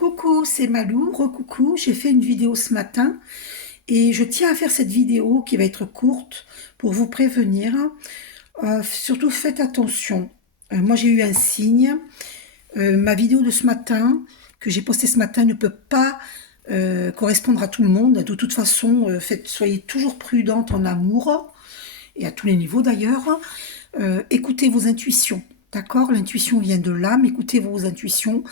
Coucou, c'est Malou, recoucou, j'ai fait une vidéo ce matin et je tiens à faire cette vidéo qui va être courte pour vous prévenir. Surtout faites attention. Moi j'ai eu un signe. Ma vidéo de ce matin, que j'ai postée ce matin, ne peut pas correspondre à tout le monde. De toute façon, soyez toujours prudente en amour et à tous les niveaux d'ailleurs. Écoutez vos intuitions, d'accord? L'intuition vient de l'âme, écoutez vos intuitions.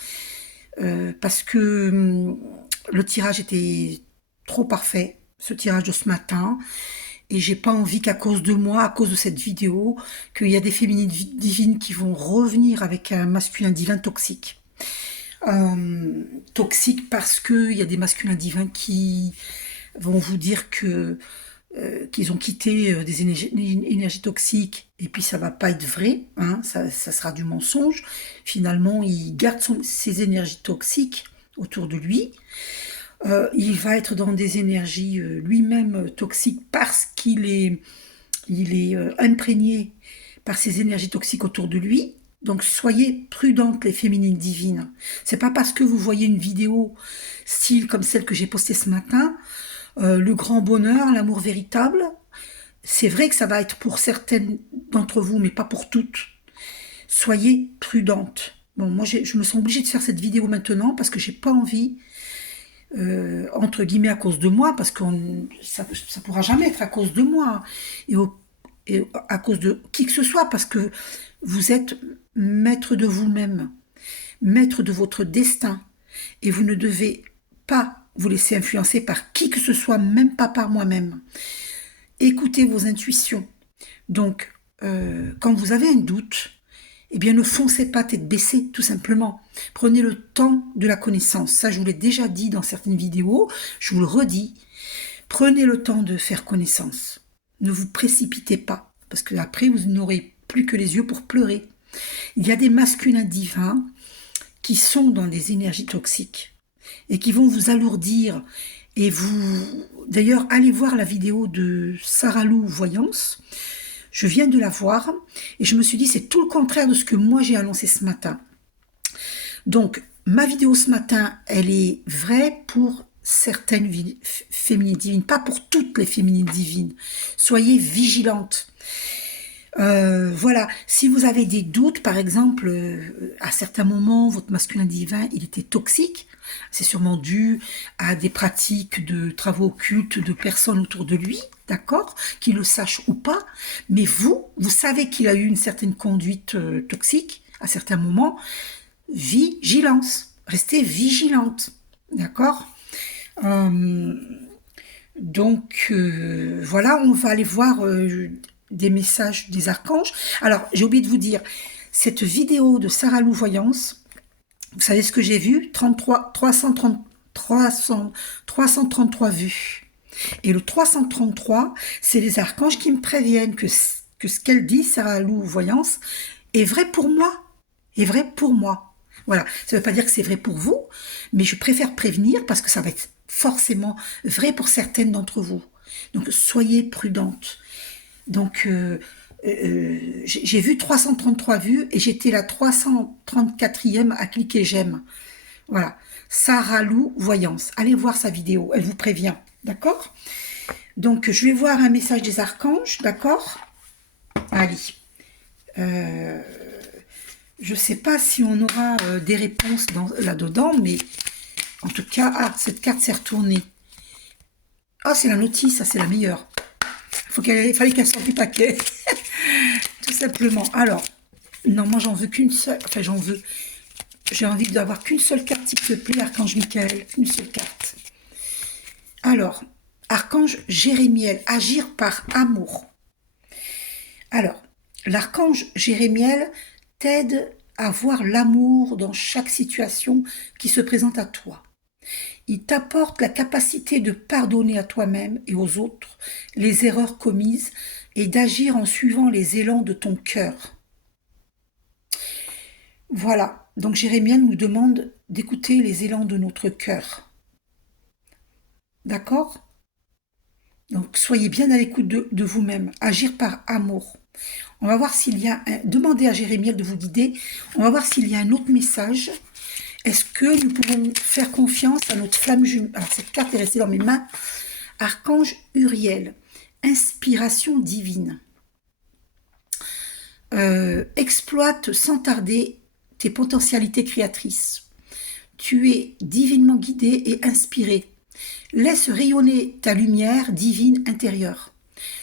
Parce que le tirage était trop parfait, ce tirage de ce matin, et j'ai pas envie qu'à cause de moi, à cause de cette vidéo, qu'il y a des féminines divines qui vont revenir avec un masculin divin toxique. Toxique parce qu'il y a des masculins divins qui vont vous dire que qu'ils ont quitté des énergies toxiques et puis ça va pas être vrai, hein, ça sera du mensonge. Finalement, il garde ses énergies toxiques autour de lui. Il va être dans des énergies lui-même toxiques parce il est imprégné par ces énergies toxiques autour de lui. Donc soyez prudentes les féminines divines. C'est pas parce que vous voyez une vidéo style comme celle que j'ai postée ce matin, le grand bonheur, l'amour véritable. C'est vrai que ça va être pour certaines d'entre vous, mais pas pour toutes. Soyez prudentes. Bon, moi, je me sens obligée de faire cette vidéo maintenant parce que j'ai pas envie, entre guillemets, à cause de moi, parce que ça pourra jamais être à cause de moi et à cause de qui que ce soit, parce que vous êtes maître de vous-même, maître de votre destin, et vous ne devez pas vous laisser influencer par qui que ce soit, même pas par moi-même. Écoutez vos intuitions. Donc, quand vous avez un doute, eh bien ne foncez pas tête baissée, tout simplement. Prenez le temps de la connaissance. Ça, je vous l'ai déjà dit dans certaines vidéos, je vous le redis. Prenez le temps de faire connaissance. Ne vous précipitez pas, parce que après, vous n'aurez plus que les yeux pour pleurer. Il y a des masculins divins qui sont dans des énergies toxiques et qui vont vous alourdir. Et vous, d'ailleurs, allez voir la vidéo de Sarah Lou Voyance. Je viens de la voir et je me suis dit c'est tout le contraire de ce que moi j'ai annoncé ce matin. Donc, ma vidéo ce matin, elle est vraie pour certaines féminines divines, pas pour toutes les féminines divines. Soyez vigilantes. Voilà, si vous avez des doutes, par exemple, à certains moments, votre masculin divin, il était toxique, c'est sûrement dû à des pratiques de travaux occultes de personnes autour de lui, d'accord, qu'il le sache ou pas, mais vous savez qu'il a eu une certaine conduite toxique à certains moments, vigilance, restez vigilante, d'accord. Donc, voilà, on va aller voir des messages des archanges. Alors, j'ai oublié de vous dire, cette vidéo de Sarah Lou Voyance, vous savez ce que j'ai vu? 333 vues. Et le 333, c'est les archanges qui me préviennent que ce qu'elle dit, Sarah Lou Voyance, est vrai pour moi. Est vrai pour moi. Voilà, ça ne veut pas dire que c'est vrai pour vous, mais je préfère prévenir parce que ça va être forcément vrai pour certaines d'entre vous. Donc, soyez prudentes. Donc, j'ai vu 333 vues et j'étais la 334e à cliquer j'aime. Voilà. Sarah Lou Voyance. Allez voir sa vidéo, elle vous prévient. D'accord? Donc, je vais voir un message des archanges. D'accord? Allez. Je ne sais pas si on aura des réponses là-dedans, mais en tout cas, cette carte s'est retournée. Ah, c'est la notice, ça c'est la meilleure. Il fallait qu'elle sorte du paquet. Tout simplement. Alors, non, moi j'en veux qu'une seule. Enfin, j'ai envie d'avoir qu'une seule carte, s'il te plaît, Archange Michael. Une seule carte. Alors, Archange Jérémiel, agir par amour. Alors, l'Archange Jérémiel t'aide à voir l'amour dans chaque situation qui se présente à toi. Il t'apporte la capacité de pardonner à toi-même et aux autres les erreurs commises et d'agir en suivant les élans de ton cœur. Voilà, donc Jérémiel nous demande d'écouter les élans de notre cœur. D'accord? Donc soyez bien à l'écoute de vous-même, agir par amour. On va voir s'il y a demandez à Jérémiel de vous guider, on va voir s'il y a un autre message. Est-ce que nous pouvons faire confiance à notre flamme jumelle? Alors, cette carte est restée dans mes mains. Archange Uriel, inspiration divine. Exploite sans tarder tes potentialités créatrices. Tu es divinement guidé et inspiré. Laisse rayonner ta lumière divine intérieure.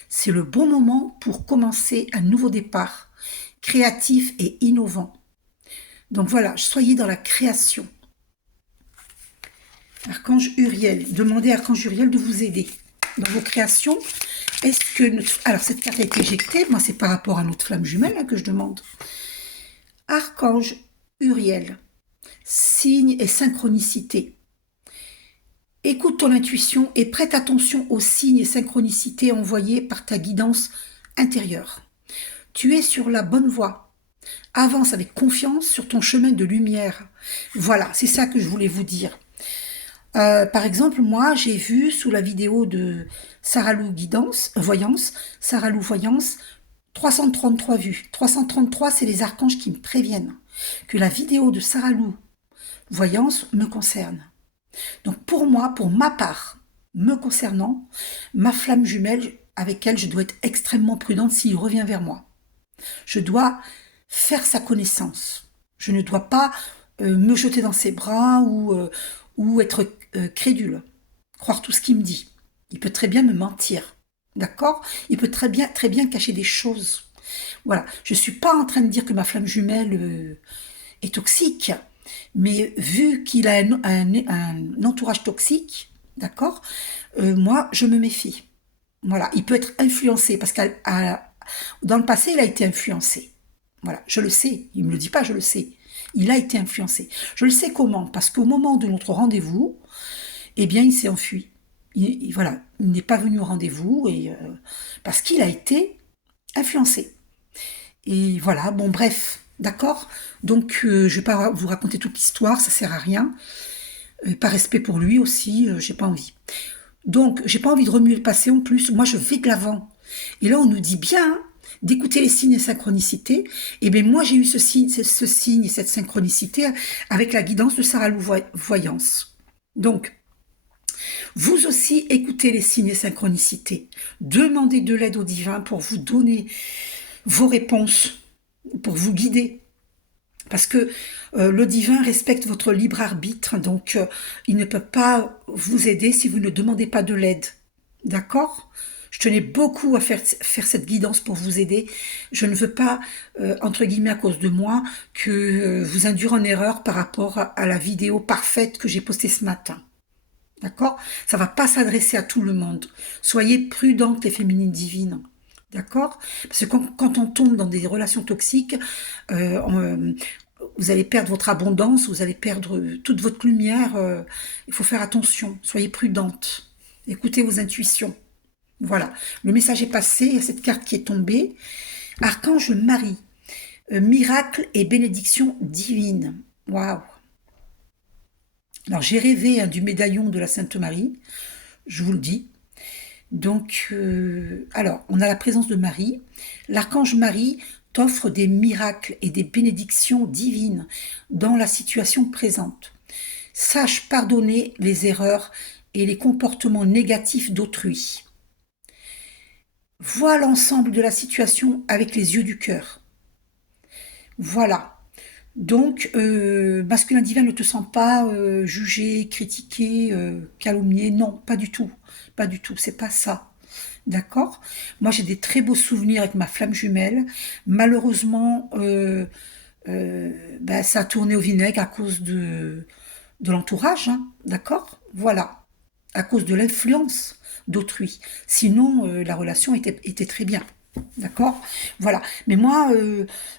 C'est le bon moment pour commencer un nouveau départ, créatif et innovant. Donc voilà, soyez dans la création. Archange Uriel, demandez à Archange Uriel de vous aider dans vos créations. Est-ce que alors cette carte a été éjectée, moi c'est par rapport à notre flamme jumelle que je demande. Archange Uriel, signe et synchronicité. Écoute ton intuition et prête attention aux signes et synchronicités envoyés par ta guidance intérieure. Tu es sur la bonne voie. Avance avec confiance sur ton chemin de lumière. Voilà, c'est ça que je voulais vous dire. Par exemple, moi, j'ai vu sous la vidéo de Sarah Lou Voyance, Sarah Lou Voyance, 333 vues. 333, c'est les archanges qui me préviennent que la vidéo de Sarah Lou Voyance me concerne. Donc pour moi, pour ma part, me concernant, ma flamme jumelle, avec elle, je dois être extrêmement prudente s'il revient vers moi. Je dois faire sa connaissance. Je ne dois pas me jeter dans ses bras ou être crédule, croire tout ce qu'il me dit. Il peut très bien me mentir, d'accord? Il peut très bien cacher des choses. Voilà, je ne suis pas en train de dire que ma flamme jumelle est toxique, mais vu qu'il a un entourage toxique, d'accord, moi, je me méfie. Voilà, il peut être influencé, parce que dans le passé, il a été influencé. Voilà, je le sais, il ne me le dit pas, je le sais. Il a été influencé. Je le sais comment, parce qu'au moment de notre rendez-vous, eh bien, il s'est enfui. Voilà, il n'est pas venu au rendez-vous parce qu'il a été influencé. Et voilà, bon, bref, d'accord. Donc, je ne vais pas vous raconter toute l'histoire, ça sert à rien. Par respect pour lui aussi, j'ai pas envie. Donc, j'ai pas envie de remuer le passé en plus. Moi, je vais de l'avant. Et là, on nous dit bien d'écouter les signes et synchronicités. Et bien, moi, j'ai eu ce signe et cette synchronicité avec la guidance de Sarah Lou Voyance. Donc, vous aussi, écoutez les signes et synchronicités. Demandez de l'aide au divin pour vous donner vos réponses, pour vous guider. Parce que le divin respecte votre libre arbitre, donc il ne peut pas vous aider si vous ne demandez pas de l'aide. D'accord ? Je tenais beaucoup à faire cette guidance pour vous aider. Je ne veux pas, entre guillemets, à cause de moi, que vous induire en erreur par rapport à la vidéo parfaite que j'ai postée ce matin. D'accord? Ça ne va pas s'adresser à tout le monde. Soyez prudentes, les féminines divines. D'accord? Parce que quand on tombe dans des relations toxiques, vous allez perdre votre abondance, vous allez perdre toute votre lumière. Il faut faire attention. Soyez prudentes. Écoutez vos intuitions. Voilà. Le message est passé. Il y a cette carte qui est tombée. Archange Marie. Miracle et bénédiction divine. Waouh! Alors, j'ai rêvé du médaillon de la Sainte Marie. Je vous le dis. Donc, alors, on a la présence de Marie. L'archange Marie t'offre des miracles et des bénédictions divines dans la situation présente. Sache pardonner les erreurs et les comportements négatifs d'autrui. Vois l'ensemble de la situation avec les yeux du cœur. Voilà. Donc, masculin divin ne te sent pas jugé, critiqué, calomnié. Non, pas du tout. Pas du tout, c'est pas ça. D'accord? Moi, j'ai des très beaux souvenirs avec ma flamme jumelle. Malheureusement, ça a tourné au vinaigre à cause de l'entourage. Hein, d'accord? Voilà. À cause de l'influence d'autrui. Sinon, la relation était très bien. D'accord? Voilà. Mais moi,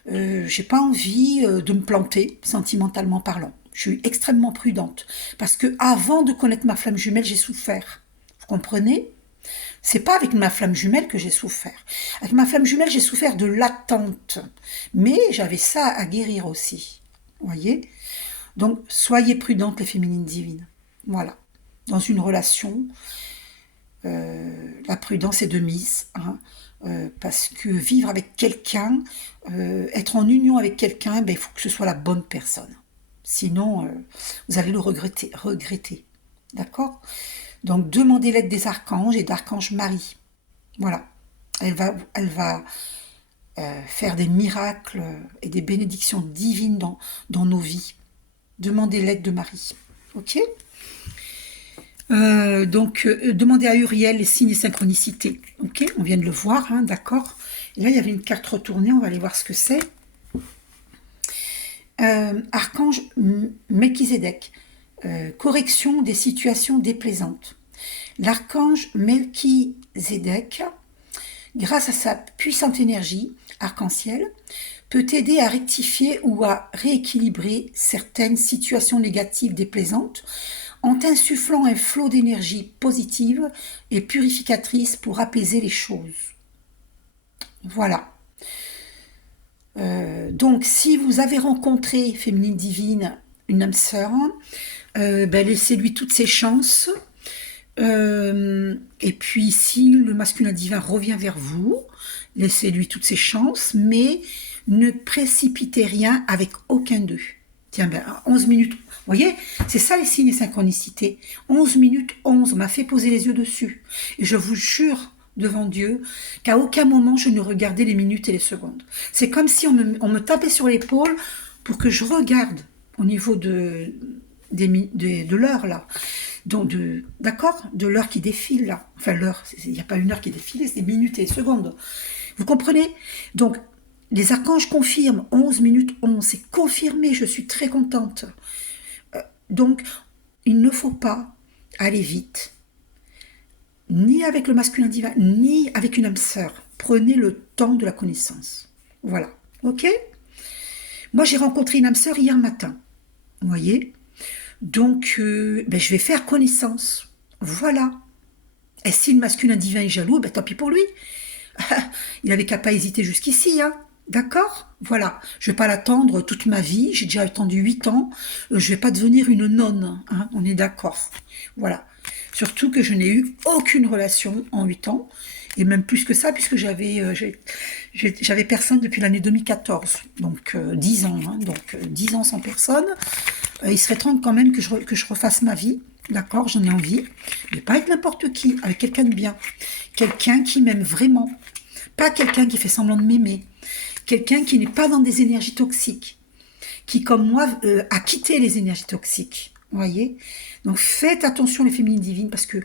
j'ai pas envie de me planter, sentimentalement parlant. Je suis extrêmement prudente. Parce que avant de connaître ma flamme jumelle, j'ai souffert. Vous comprenez? C'est pas avec ma flamme jumelle que j'ai souffert. Avec ma flamme jumelle, j'ai souffert de l'attente. Mais j'avais ça à guérir aussi. Vous voyez? Donc, soyez prudentes, les féminines divines. Voilà. Dans une relation, la prudence est de mise. Hein, parce que vivre avec quelqu'un, être en union avec quelqu'un, il faut que ce soit la bonne personne. Sinon, vous allez le regretter. D'accord? Donc, demandez l'aide des archanges et d'Archange Marie. Voilà. Elle va faire des miracles et des bénédictions divines dans nos vies. Demandez l'aide de Marie. Ok? Demandez à Uriel les signes et synchronicités. Ok? On vient de le voir, hein, d'accord? Et là, il y avait une carte retournée. On va aller voir ce que c'est. Archange Melchizedek. Correction des situations déplaisantes. L'archange Melchizedek, grâce à sa puissante énergie arc-en-ciel, peut aider à rectifier ou à rééquilibrer certaines situations négatives déplaisantes en insufflant un flot d'énergie positive et purificatrice pour apaiser les choses. Voilà. Donc, si vous avez rencontré, féminine divine, une âme sœur, laissez-lui toutes ses chances. Et puis, si le masculin divin revient vers vous, laissez-lui toutes ses chances, mais ne précipitez rien avec aucun d'eux. Tiens, 11 minutes, vous voyez, c'est ça les signes et synchronicités. 11 minutes 11 m'a fait poser les yeux dessus. Et je vous jure devant Dieu qu'à aucun moment je ne regardais les minutes et les secondes. C'est comme si on me tapait sur l'épaule pour que je regarde au niveau de l'heure là. Donc d'accord, de l'heure qui défile là. Enfin l'heure, il n'y a pas une heure qui défile, c'est des minutes et des secondes. Vous comprenez? Donc les archanges confirment 11 minutes 11, c'est confirmé, je suis très contente. Donc il ne faut pas aller vite, ni avec le masculin divin, ni avec une âme sœur. Prenez le temps de la connaissance. Voilà, ok? Moi j'ai rencontré une âme sœur hier matin, vous voyez? Donc, je vais faire connaissance. Voilà. Et si le masculin divin est jaloux, tant pis pour lui. Il n'avait qu'à pas hésiter jusqu'ici, hein. D'accord? Voilà. Je ne vais pas l'attendre toute ma vie. J'ai déjà attendu 8 ans. Je ne vais pas devenir une nonne. Hein. On est d'accord. Voilà. Surtout que je n'ai eu aucune relation en 8 ans. Et même plus que ça, puisque j'avais personne depuis l'année 2014. Donc 10 ans. Hein. Donc 10 ans sans personne. Il serait temps quand même que je refasse ma vie. D'accord, j'en ai envie. Mais pas avec n'importe qui, avec quelqu'un de bien. Quelqu'un qui m'aime vraiment. Pas quelqu'un qui fait semblant de m'aimer. Quelqu'un qui n'est pas dans des énergies toxiques. Qui, comme moi, a quitté les énergies toxiques. Vous voyez? Donc faites attention les féminines divines, parce que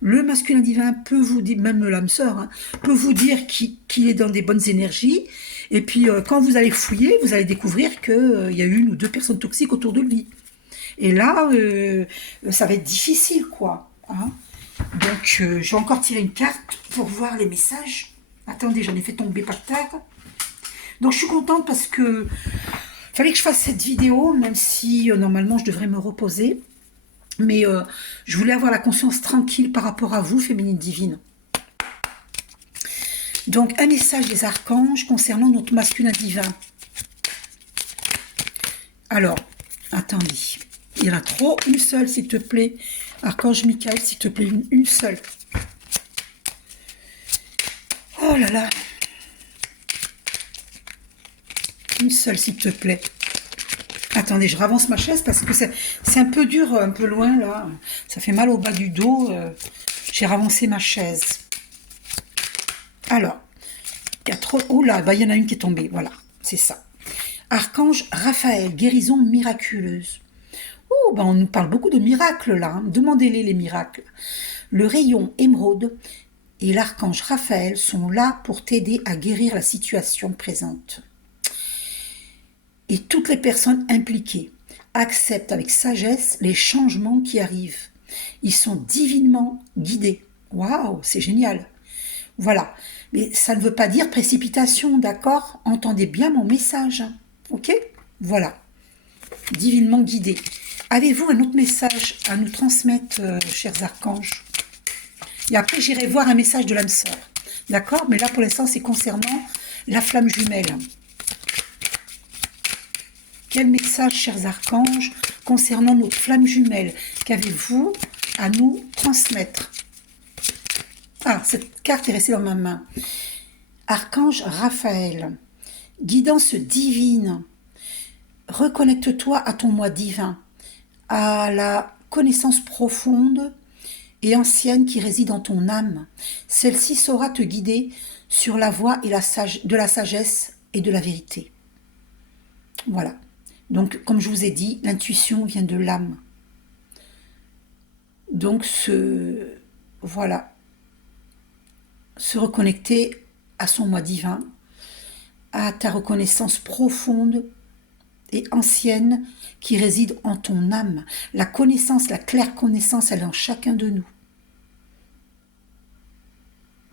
le masculin divin peut vous dire, même l'âme sœur, hein, peut vous dire qu'il est dans des bonnes énergies. Et puis, quand vous allez fouiller, vous allez découvrir qu'il y a une ou deux personnes toxiques autour de lui. Et là, ça va être difficile, quoi. Hein. Donc, je vais encore tirer une carte pour voir les messages. Attendez, j'en ai fait tomber par terre. Donc, je suis contente parce que fallait que je fasse cette vidéo, même si, normalement, je devrais me reposer. Mais je voulais avoir la conscience tranquille par rapport à vous, féminine divine. Donc, un message des archanges concernant notre masculin divin. Alors, attendez. Il y en a trop. Une seule, s'il te plaît. Archange Michael, s'il te plaît, une seule. Oh là là. Une seule, s'il te plaît. Attendez, je ravance ma chaise parce que c'est un peu dur, un peu loin, là. Ça fait mal au bas du dos. J'ai ravancé ma chaise. Alors, il y a trop... Oh là, il y en a une qui est tombée. Voilà, c'est ça. Archange Raphaël, guérison miraculeuse. Oh, on nous parle beaucoup de miracles, là. Hein. Demandez-les, les miracles. Le rayon émeraude et l'archange Raphaël sont là pour t'aider à guérir la situation présente. Et toutes les personnes impliquées acceptent avec sagesse les changements qui arrivent. Ils sont divinement guidés. Waouh, c'est génial. Voilà. Mais ça ne veut pas dire précipitation, d'accord? Entendez bien mon message. Ok? Voilà. Divinement guidé. Avez-vous un autre message à nous transmettre, chers archanges? Et après, j'irai voir un message de l'âme sœur. D'accord? Mais là, pour l'instant, c'est concernant la flamme jumelle. Quel message, chers archanges, concernant notre flamme jumelle? Qu'avez-vous à nous transmettre? Ah, cette carte est restée dans ma main. Archange Raphaël, guidance divine, reconnecte-toi à ton moi divin, à la connaissance profonde et ancienne qui réside en ton âme. Celle-ci saura te guider sur la voie de la sagesse et de la vérité. Voilà. Donc, comme je vous ai dit, l'intuition vient de l'âme. Donc, voilà, se reconnecter à son moi divin, à ta reconnaissance profonde et ancienne qui réside en ton âme. La connaissance, la claire connaissance, elle est en chacun de nous.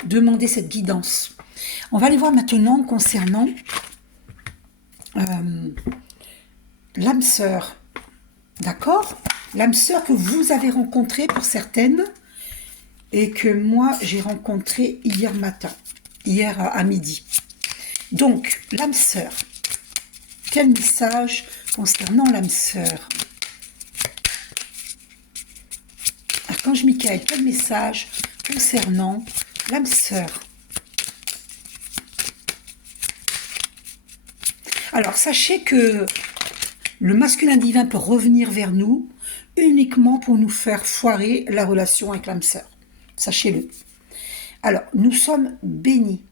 Demandez cette guidance. On va aller voir maintenant concernant l'âme sœur. D'accord? L'âme sœur que vous avez rencontrée pour certaines et que moi j'ai rencontrée hier matin, hier à midi. Donc, l'âme sœur. Quel message concernant l'âme sœur? Archange Michael, quel message concernant l'âme sœur? Alors, sachez que le masculin divin peut revenir vers nous uniquement pour nous faire foirer la relation avec l'âme sœur. Sachez-le. Alors, nous sommes bénis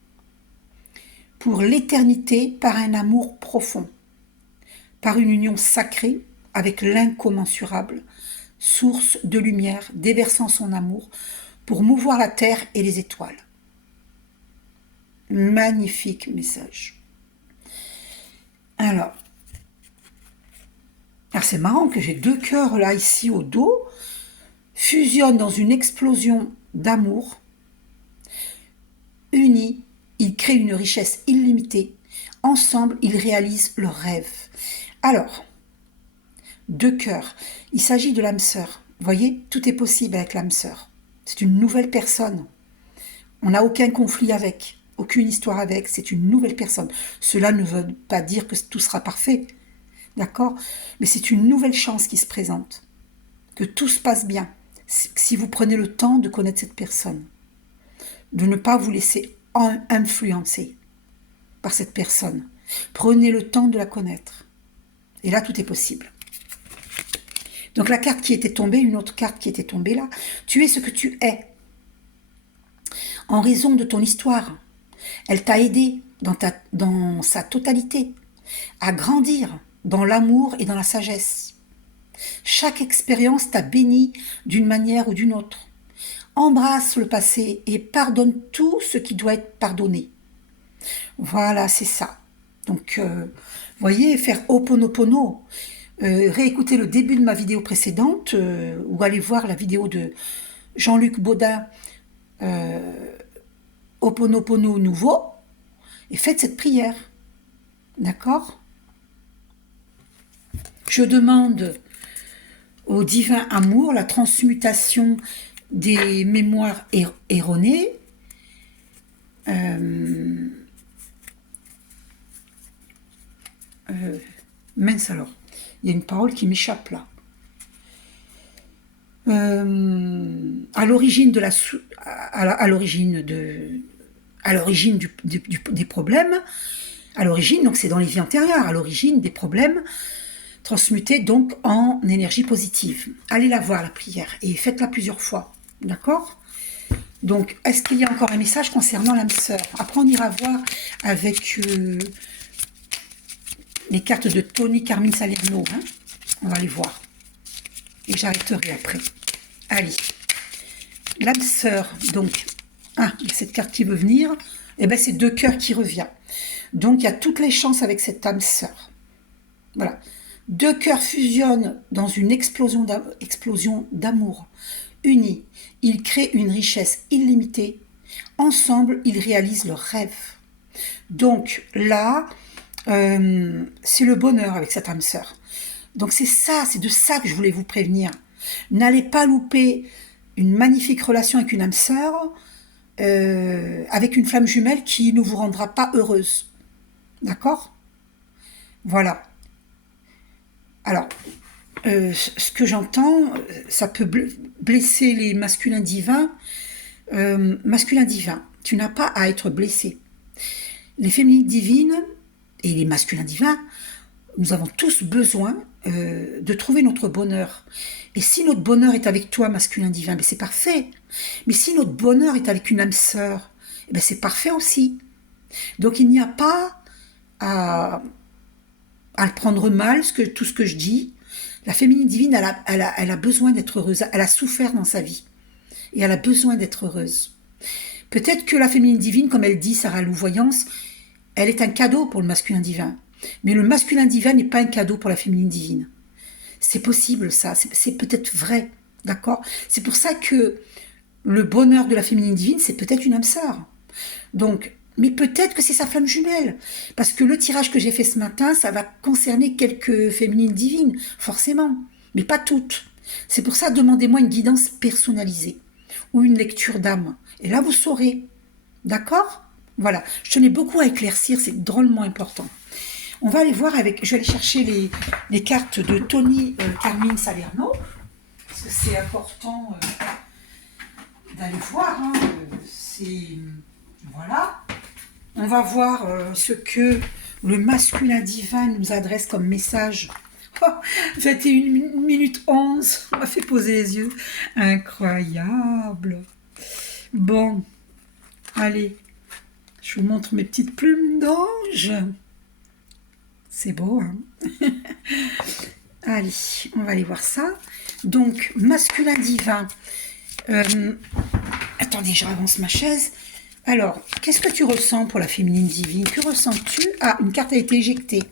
pour l'éternité par un amour profond, par une union sacrée avec l'incommensurable, source de lumière déversant son amour pour mouvoir la terre et les étoiles. Magnifique message. Alors c'est marrant que j'ai 2 cœurs là ici au dos, fusionnent dans une explosion d'amour, unis, ils créent une richesse illimitée, ensemble ils réalisent leurs rêves. Alors, 2 cœurs, il s'agit de l'âme sœur, vous voyez, tout est possible avec l'âme sœur, c'est une nouvelle personne, on n'a aucun conflit avec, aucune histoire avec, c'est une nouvelle personne. Cela ne veut pas dire que tout sera parfait, d'accord? Mais c'est une nouvelle chance qui se présente. Que tout se passe bien. Si vous prenez le temps de connaître cette personne. De ne pas vous laisser influencer par cette personne. Prenez le temps de la connaître. Et là, tout est possible. Donc la carte qui était tombée, une autre carte qui était tombée là. Tu es ce que tu es. En raison de ton histoire. Elle t'a aidé dans sa totalité à grandir dans l'amour et dans la sagesse. Chaque expérience t'a béni d'une manière ou d'une autre. Embrasse le passé et pardonne tout ce qui doit être pardonné. Voilà, c'est ça. Donc, voyez, faire Ho'oponopono. Réécoutez le début de ma vidéo précédente ou allez voir la vidéo de Jean-Luc Baudin, Ho'oponopono nouveau, et faites cette prière. D'accord? Je demande au divin amour la transmutation des mémoires erronées, mince alors, il y a une parole qui m'échappe là. À l'origine des problèmes, à l'origine, donc c'est dans les vies antérieures, à l'origine des problèmes, transmutée donc en énergie positive. Allez la voir, la prière, et faites-la plusieurs fois, d'accord? Donc, est-ce qu'il y a encore un message concernant l'âme sœur? Après, on ira voir avec les cartes de Tony Carmine Salerno, hein? On va les voir. Et j'arrêterai après. Allez. L'âme sœur, donc, il y a cette carte qui veut venir, et bien c'est 2 cœurs qui revient. Donc, il y a toutes les chances avec cette âme sœur. Voilà. 2 cœurs fusionnent dans une explosion d'amour. Unis, ils créent une richesse illimitée. Ensemble, ils réalisent leurs rêves. Donc là, c'est le bonheur avec cette âme sœur. Donc c'est de ça que je voulais vous prévenir. N'allez pas louper une magnifique relation avec une âme sœur, avec une flamme jumelle qui ne vous rendra pas heureuse. D'accord? Voilà. Alors, ce que j'entends, ça peut blesser les masculins divins. Masculin divin, tu n'as pas à être blessé. Les féminines divines et les masculins divins nous avons tous besoin de trouver notre bonheur. Et si notre bonheur est avec toi, masculin divin, ben c'est parfait. Mais si notre bonheur est avec une âme sœur, ben c'est parfait aussi. Donc il n'y a pas à, à le prendre mal, tout ce que je dis. La féminine divine, elle a besoin d'être heureuse. Elle a souffert dans sa vie. Et elle a besoin d'être heureuse. Peut-être que la féminine divine, comme elle dit Sarah Lou Voyance, elle est un cadeau pour le masculin divin. Mais le masculin divin n'est pas un cadeau pour la féminine divine. C'est possible ça, c'est peut-être vrai, d'accord? C'est pour ça que le bonheur de la féminine divine, c'est peut-être une âme sœur. Donc, mais peut-être que c'est sa flamme jumelle. Parce que le tirage que j'ai fait ce matin, ça va concerner quelques féminines divines, forcément, mais pas toutes. C'est pour ça, demandez-moi une guidance personnalisée ou une lecture d'âme. Et là, vous saurez. D'accord? Voilà. Je tenais beaucoup à éclaircir, c'est drôlement important. On va aller voir avec... Je vais aller chercher les cartes de Tony Carmine Salerno, parce que c'est important d'aller voir. Hein, c'est... Voilà. On va voir ce que le masculin divin nous adresse comme message. Oh, 21 minutes 11, on m'a fait poser les yeux. Incroyable. Bon, allez, je vous montre mes petites plumes d'ange. C'est beau, hein? Allez, on va aller voir ça. Donc, masculin divin. Attendez, je avance ma chaise. Alors, qu'est-ce que tu ressens pour la féminine divine? Que ressens-tu? Ah, une carte a été éjectée.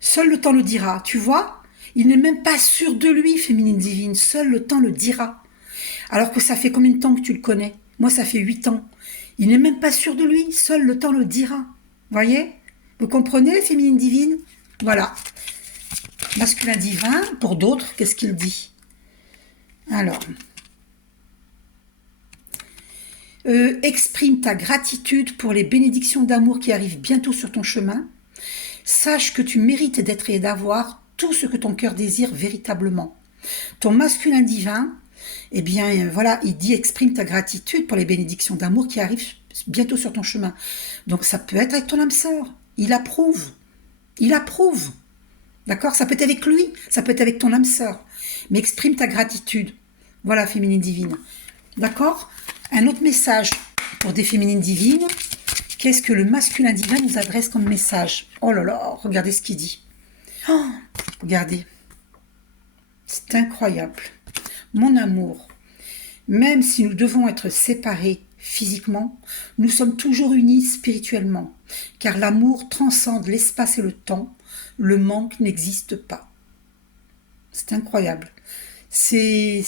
Seul le temps le dira, tu vois? Il n'est même pas sûr de lui, féminine divine. Seul le temps le dira. Alors que ça fait combien de temps que tu le connais? Moi, ça fait 8 ans. Il n'est même pas sûr de lui. Seul le temps le dira. Voyez? Vous comprenez, féminine divine? Voilà. Masculin divin, pour d'autres, qu'est-ce qu'il dit? Alors... exprime ta gratitude pour les bénédictions d'amour qui arrivent bientôt sur ton chemin. Sache que tu mérites d'être et d'avoir tout ce que ton cœur désire véritablement. Ton masculin divin, eh bien, voilà, il dit exprime ta gratitude pour les bénédictions d'amour qui arrivent bientôt sur ton chemin. Donc, ça peut être avec ton âme sœur. Il approuve. Il approuve. D'accord? Ça peut être avec lui, ça peut être avec ton âme sœur. Mais exprime ta gratitude. Voilà, féminine divine. D'accord? Un autre message pour des féminines divines. Qu'est-ce que le masculin divin nous adresse comme message? Oh là là, regardez ce qu'il dit. Oh, regardez. C'est incroyable. Mon amour, même si nous devons être séparés physiquement, nous sommes toujours unis spirituellement, car l'amour transcende l'espace et le temps. Le manque n'existe pas. C'est incroyable. Je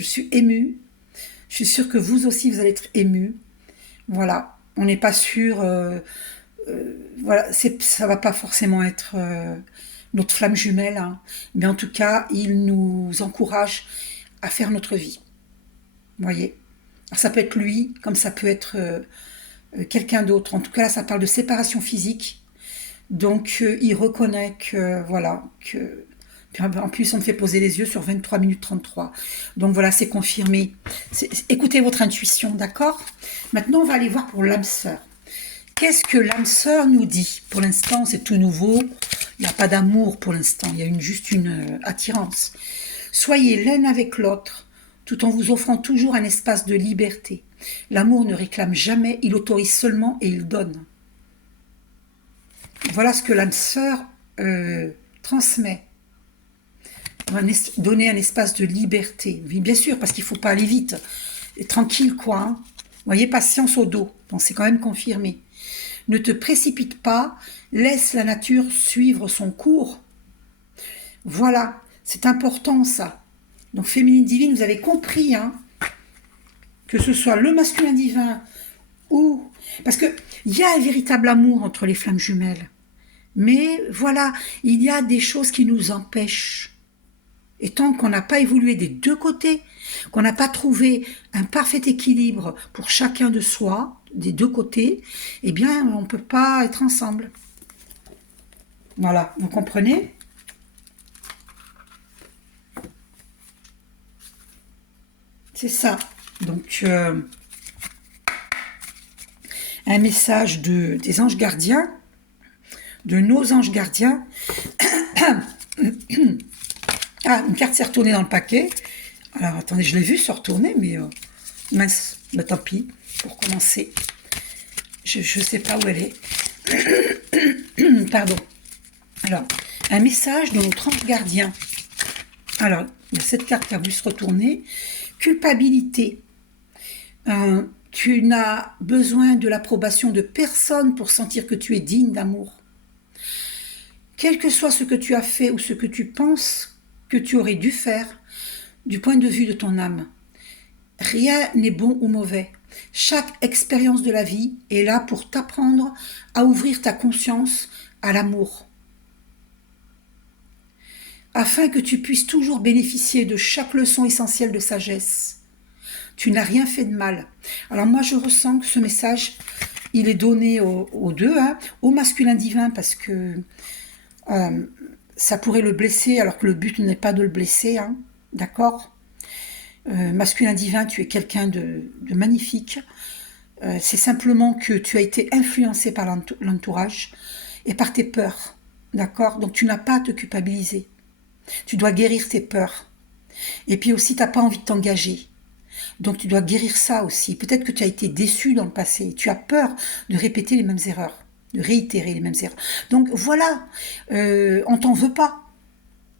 suis émue. Je suis sûre que vous aussi, vous allez être émus. Voilà. On n'est pas sûr. Voilà. Ça va pas forcément être notre flamme jumelle. Hein. Mais en tout cas, il nous encourage à faire notre vie. Vous voyez? Alors, ça peut être lui, comme ça peut être quelqu'un d'autre. En tout cas, là, ça parle de séparation physique. Donc, il reconnaît que, voilà, que... En plus, on me fait poser les yeux sur 23 minutes 33. Donc voilà, c'est confirmé. Écoutez votre intuition, d'accord? Maintenant, on va aller voir pour l'âme sœur. Qu'est-ce que l'âme sœur nous dit? Pour l'instant, c'est tout nouveau. Il n'y a pas d'amour pour l'instant. Il y a juste une attirance. Soyez l'un avec l'autre, tout en vous offrant toujours un espace de liberté. L'amour ne réclame jamais, il autorise seulement et il donne. Voilà ce que l'âme sœur transmet. Donner un espace de liberté. Oui, bien sûr, parce qu'il ne faut pas aller vite. Et tranquille, quoi. Hein. Vous voyez, patience au dos. Donc, c'est quand même confirmé. Ne te précipite pas. Laisse la nature suivre son cours. Voilà. C'est important, ça. Donc, féminine divine, vous avez compris, hein, que ce soit le masculin divin ou... Parce qu'il y a un véritable amour entre les flammes jumelles. Mais, voilà, il y a des choses qui nous empêchent. Et tant qu'on n'a pas évolué des deux côtés, qu'on n'a pas trouvé un parfait équilibre pour chacun de soi, des deux côtés, eh bien, on ne peut pas être ensemble. Voilà, vous comprenez? C'est ça. Donc, un message des anges gardiens, de nos anges gardiens. Ah, une carte s'est retournée dans le paquet. Alors, attendez, je l'ai vu se retourner, mais mince, bah, tant pis, pour commencer. Je ne sais pas où elle est. Pardon. Alors, un message de notre ange gardien. Alors, il y a cette carte qui a voulu se retourner. Culpabilité. Tu n'as besoin de l'approbation de personne pour sentir que tu es digne d'amour. Quel que soit ce que tu as fait ou ce que tu penses que tu aurais dû faire, du point de vue de ton âme, rien n'est bon ou mauvais. Chaque expérience de la vie est là pour t'apprendre à ouvrir ta conscience à l'amour, afin que tu puisses toujours bénéficier de chaque leçon essentielle de sagesse. Tu n'as rien fait de mal. Alors moi, je ressens que ce message, il est donné aux deux, hein, au masculin divin, parce que ça pourrait le blesser, alors que le but n'est pas de le blesser, hein, d'accord. Masculin divin, tu es quelqu'un de magnifique. C'est simplement que tu as été influencé par l'entourage et par tes peurs, d'accord. Donc tu n'as pas à te culpabiliser. Tu dois guérir tes peurs. Et puis aussi, tu n'as pas envie de t'engager. Donc tu dois guérir ça aussi. Peut-être que tu as été déçu dans le passé. Tu as peur de répéter les mêmes erreurs, de réitérer les mêmes erreurs. Donc voilà, on t'en veut pas.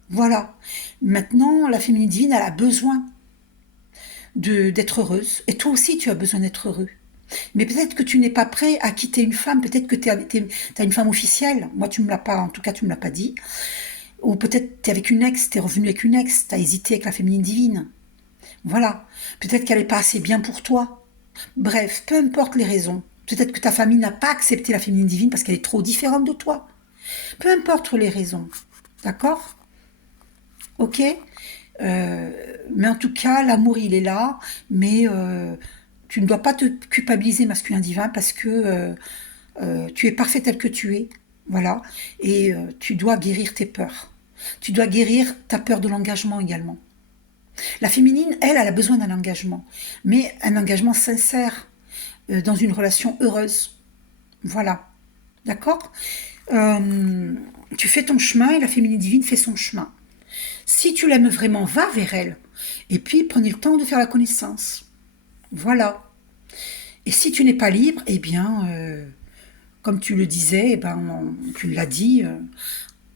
Voilà. Maintenant, la féminine divine, elle a besoin d'être heureuse. Et toi aussi, tu as besoin d'être heureux. Mais peut-être que tu n'es pas prêt à quitter une femme. Peut-être que tu as une femme officielle. Moi, tu me l'as pas, en tout cas, tu me l'as pas dit. Ou peut-être tu es avec une ex, tu es revenu avec une ex, tu as hésité avec la féminine divine. Voilà. Peut-être qu'elle n'est pas assez bien pour toi. Bref, peu importe les raisons. Peut-être que ta famille n'a pas accepté la féminine divine parce qu'elle est trop différente de toi. Peu importe les raisons. D'accord? Ok? Mais en tout cas, l'amour, il est là. Mais tu ne dois pas te culpabiliser, masculin divin, parce que tu es parfait tel que tu es. Voilà. Et tu dois guérir tes peurs. Tu dois guérir ta peur de l'engagement également. La féminine, elle a besoin d'un engagement, mais un engagement sincère, dans une relation heureuse. Voilà. D'accord. Tu fais ton chemin et la féminine divine fait son chemin. Si tu l'aimes vraiment, va vers elle. Et puis, prenez le temps de faire la connaissance. Voilà. Et si tu n'es pas libre, eh bien, comme tu le disais, eh ben, tu l'as dit,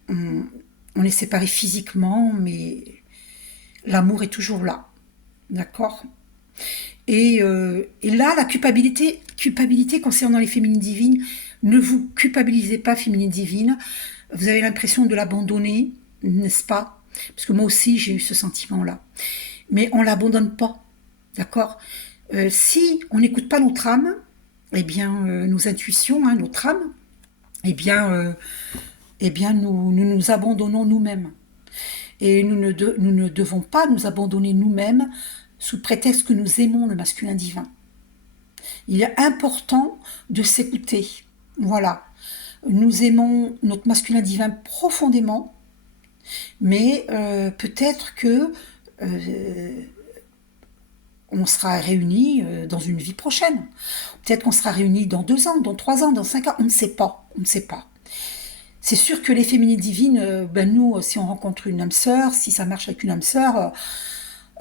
on est séparés physiquement, mais l'amour est toujours là. D'accord. Et là, la culpabilité concernant les féminines divines, ne vous culpabilisez pas, féminine divine. Vous avez l'impression de l'abandonner, n'est-ce pas? Parce que moi aussi, j'ai eu ce sentiment-là. Mais on ne l'abandonne pas, d'accord. Si on n'écoute pas notre âme, eh bien, nos intuitions, hein, notre âme, eh bien nous abandonnons nous-mêmes. Et nous ne devons pas nous abandonner nous-mêmes sous prétexte que nous aimons le masculin divin. Il est important de s'écouter. Voilà. Nous aimons notre masculin divin profondément, mais peut-être que on sera réunis dans une vie prochaine. Peut-être qu'on sera réunis dans 2 ans, dans 3 ans, dans 5 ans. On ne sait pas. On ne sait pas. C'est sûr que les féminines divines, ben nous, si on rencontre une âme sœur, si ça marche avec une âme sœur,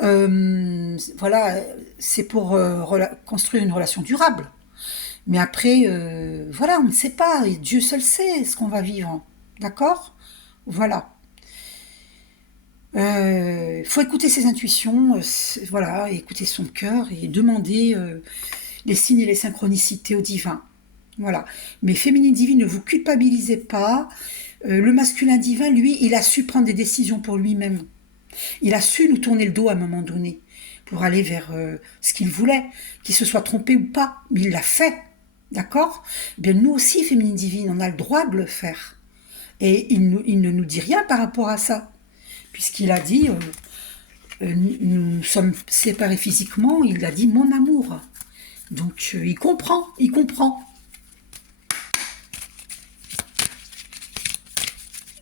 voilà, c'est pour construire une relation durable. Mais après, voilà, on ne sait pas. Et Dieu seul sait ce qu'on va vivre. D'accord? Voilà. Il faut écouter ses intuitions, voilà, écouter son cœur et demander les signes et les synchronicités au divin. Voilà. Mais féminine divine, ne vous culpabilisez pas. Le masculin divin, lui, il a su prendre des décisions pour lui-même. Il a su nous tourner le dos à un moment donné pour aller vers ce qu'il voulait, qu'il se soit trompé ou pas. Mais il l'a fait. D'accord? Eh bien, nous aussi, féminine divine, on a le droit de le faire. Et il ne nous dit rien par rapport à ça. Puisqu'il a dit, nous sommes séparés physiquement, il a dit mon amour. Donc il comprend, il comprend.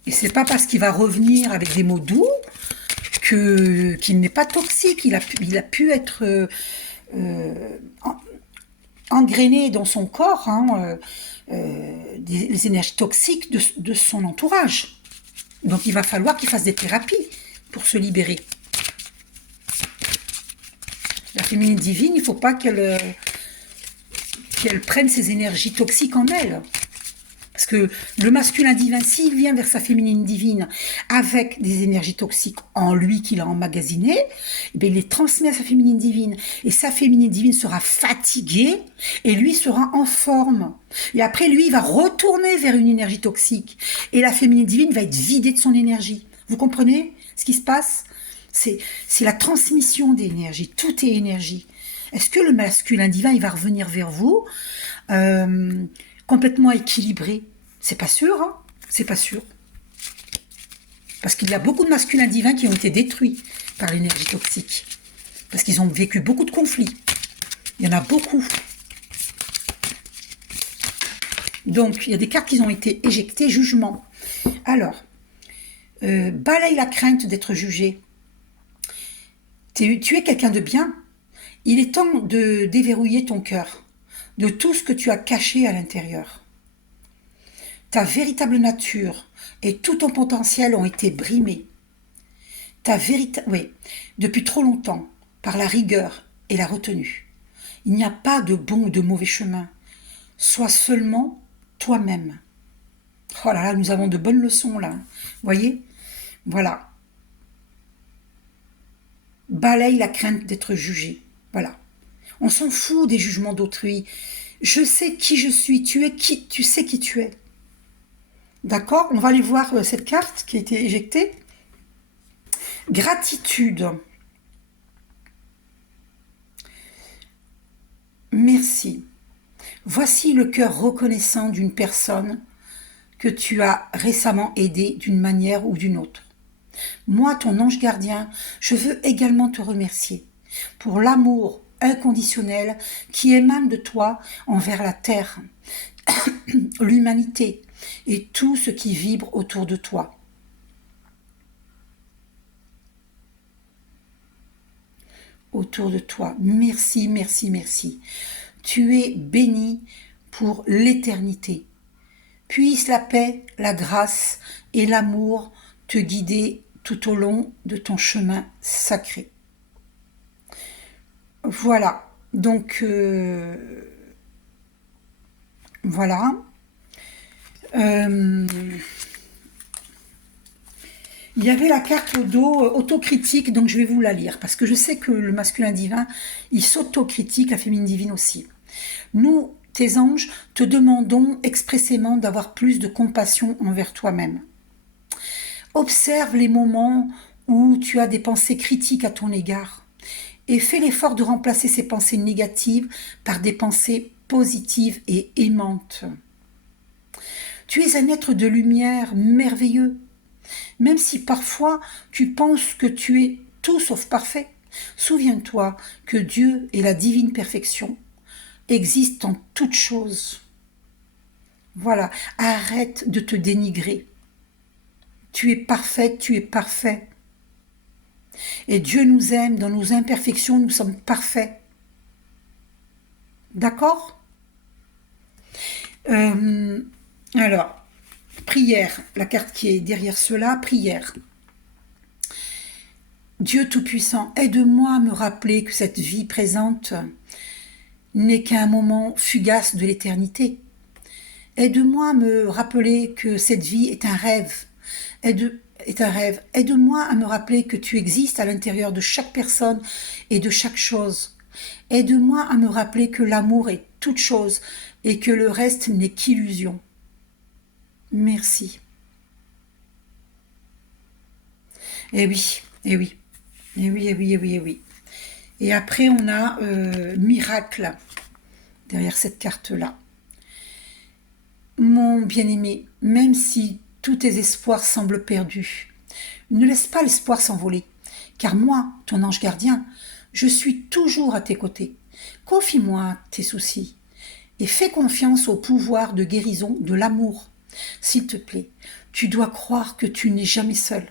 Et c'est pas parce qu'il va revenir avec des mots doux qu'il n'est pas toxique. Il a pu être engrainer dans son corps les énergies toxiques de son entourage. Donc il va falloir qu'il fasse des thérapies pour se libérer. La féminine divine, il ne faut pas qu'elle prenne ses énergies toxiques en elle. Parce que le masculin divin, s'il vient vers sa féminine divine avec des énergies toxiques en lui qu'il a emmagasinées, eh bien, il les transmet à sa féminine divine. Et sa féminine divine sera fatiguée et lui sera en forme. Et après, lui, il va retourner vers une énergie toxique. Et la féminine divine va être vidée de son énergie. Vous comprenez ce qui se passe? C'est la transmission d'énergie. Tout est énergie. Est-ce que le masculin divin, il va revenir vers vous complètement équilibré? C'est pas sûr, hein? C'est pas sûr. Parce qu'il y a beaucoup de masculins divins qui ont été détruits par l'énergie toxique. Parce qu'ils ont vécu beaucoup de conflits. Il y en a beaucoup. Donc, il y a des cartes qui ont été éjectées, jugement. Alors, balaye la crainte d'être jugé. Tu es quelqu'un de bien. Il est temps de déverrouiller ton cœur de tout ce que tu as caché à l'intérieur. Ta véritable nature et tout ton potentiel ont été brimés. Oui, depuis trop longtemps, par la rigueur et la retenue. Il n'y a pas de bon ou de mauvais chemin. Sois seulement toi-même. Oh là là, nous avons de bonnes leçons là. Voyez? Voilà. Balaye la crainte d'être jugé. Voilà. On s'en fout des jugements d'autrui. Je sais qui je suis. Tu sais qui tu es. D'accord? On va aller voir cette carte qui a été éjectée. Gratitude. Merci. Voici le cœur reconnaissant d'une personne que tu as récemment aidée d'une manière ou d'une autre. Moi, ton ange gardien, je veux également te remercier pour l'amour inconditionnel qui émane de toi envers la terre, l'humanité et tout ce qui vibre autour de toi. Autour de toi. Merci, merci, merci. Tu es béni pour l'éternité. Puisse la paix, la grâce et l'amour te guider tout au long de ton chemin sacré. Voilà. Donc, voilà. Il y avait la carte au dos autocritique, donc je vais vous la lire, parce que je sais que le masculin divin, il s'autocritique, la féminine divine aussi. Nous, tes anges, te demandons expressément d'avoir plus de compassion envers toi-même. Observe les moments où tu as des pensées critiques à ton égard et fais l'effort de remplacer ces pensées négatives par des pensées positives et aimantes. Tu es un être de lumière merveilleux. Même si parfois tu penses que tu es tout sauf parfait, souviens-toi que Dieu et la divine perfection existent en toutes choses. Voilà, arrête de te dénigrer. Tu es parfaite, tu es parfait. Et Dieu nous aime, dans nos imperfections, nous sommes parfaits. D'accord? Alors, prière, la carte qui est derrière cela, prière. Dieu Tout-Puissant, aide-moi à me rappeler que cette vie présente n'est qu'un moment fugace de l'éternité. Aide-moi à me rappeler que cette vie est un rêve. Aide-moi à me rappeler que tu existes à l'intérieur de chaque personne et de chaque chose. Aide-moi à me rappeler que l'amour est toute chose et que le reste n'est qu'illusion. Merci. Eh oui, eh oui, eh oui, eh oui, eh oui, eh oui. Et après, on a miracle derrière cette carte-là. Mon bien-aimé, même si tous tes espoirs semblent perdus, ne laisse pas l'espoir s'envoler, car moi, ton ange gardien, je suis toujours à tes côtés. Confie-moi tes soucis et fais confiance au pouvoir de guérison de l'amour. S'il te plaît, tu dois croire que tu n'es jamais seul.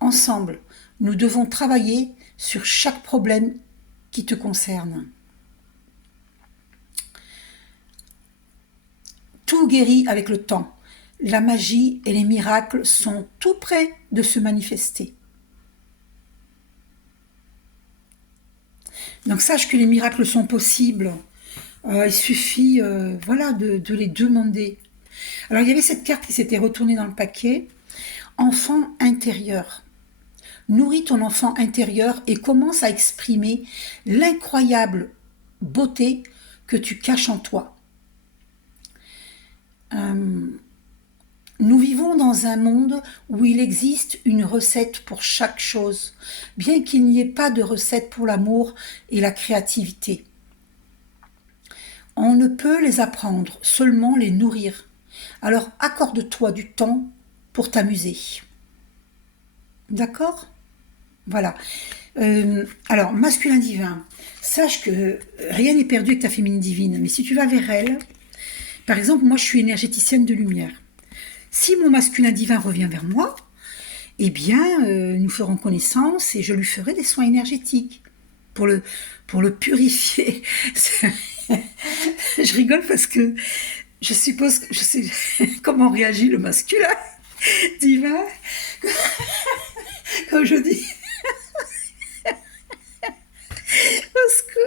Ensemble, nous devons travailler sur chaque problème qui te concerne. Tout guérit avec le temps. La magie et les miracles sont tout près de se manifester. Donc sache que les miracles sont possibles. Il suffit voilà, de les demander. Alors il y avait cette carte qui s'était retournée dans le paquet. Enfant intérieur. Nourris ton enfant intérieur et commence à exprimer l'incroyable beauté que tu caches en toi. Nous vivons dans un monde où il existe une recette pour chaque chose, bien qu'il n'y ait pas de recette pour l'amour et la créativité. On ne peut les apprendre, seulement les nourrir. Alors accorde-toi du temps pour t'amuser. D'accord ? Voilà. Alors, masculin divin, sache que rien n'est perdu avec ta féminine divine, mais si tu vas vers elle, par exemple, moi je suis énergéticienne de lumière. Si mon masculin divin revient vers moi, eh bien, nous ferons connaissance et je lui ferai des soins énergétiques pour le purifier. Je rigole parce que je suppose que je sais comment réagit le masculin divin quand je dis parce que